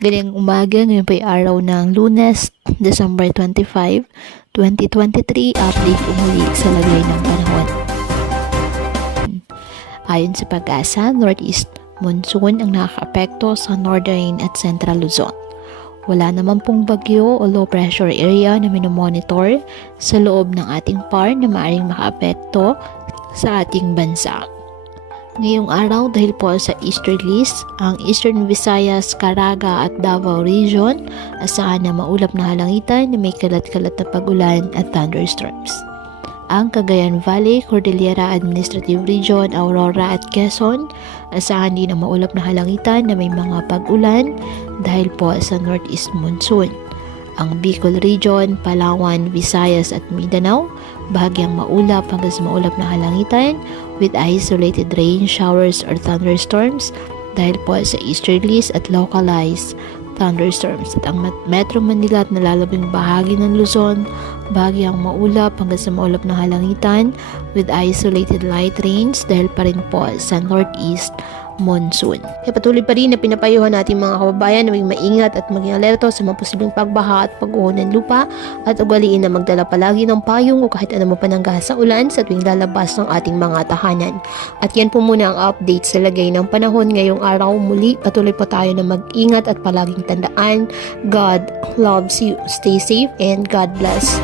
Galing umaga, ngayon po ay araw ng Lunes, December 25, 2023, update po muli sa lagay ng panahon. Ayon sa Pag-asa, Northeast monsoon ang nakakaapekto sa Northern at Central Luzon. Wala naman pong bagyo o low pressure area na minomonitor sa loob ng ating PAR na maaaring makaapekto sa ating bansa. Ngayong araw dahil po sa easterlies, ang Eastern Visayas, Caraga at Davao Region asahan na maulap na halangitan na may kalat-kalat na pag-ulan at thunderstorms. Ang Cagayan Valley, Cordillera Administrative Region, Aurora at Quezon asahan din ang maulap na halangitan na may mga pag-ulan dahil po sa northeast monsoon. Ang Bicol Region, Palawan, Visayas at Mindanao bahagyang maulap hanggang sa maulap na halangitan with isolated rain showers or thunderstorms dahil po sa easterlies at localized thunderstorms. At ang Metro Manila at nalalabing bahagi ng Luzon bahagyang maulap hanggang sa maulap na halangitan with isolated light rains dahil pa rin po sa northeast monsoon. Kaya patuloy pa rin na pinapayuhan natin mga kababayan na maging maingat at maging alerto sa mga posibleng pagbaha at pag-uho ng lupa at ugaliin na magdala palagi ng payong o kahit anong panangga sa ulan sa tuwing lalabas ng ating mga tahanan. At yan po muna ang update sa lagay ng panahon ngayong araw. Muli patuloy po tayo na mag-ingat at palaging tandaan, God loves you. Stay safe and God bless.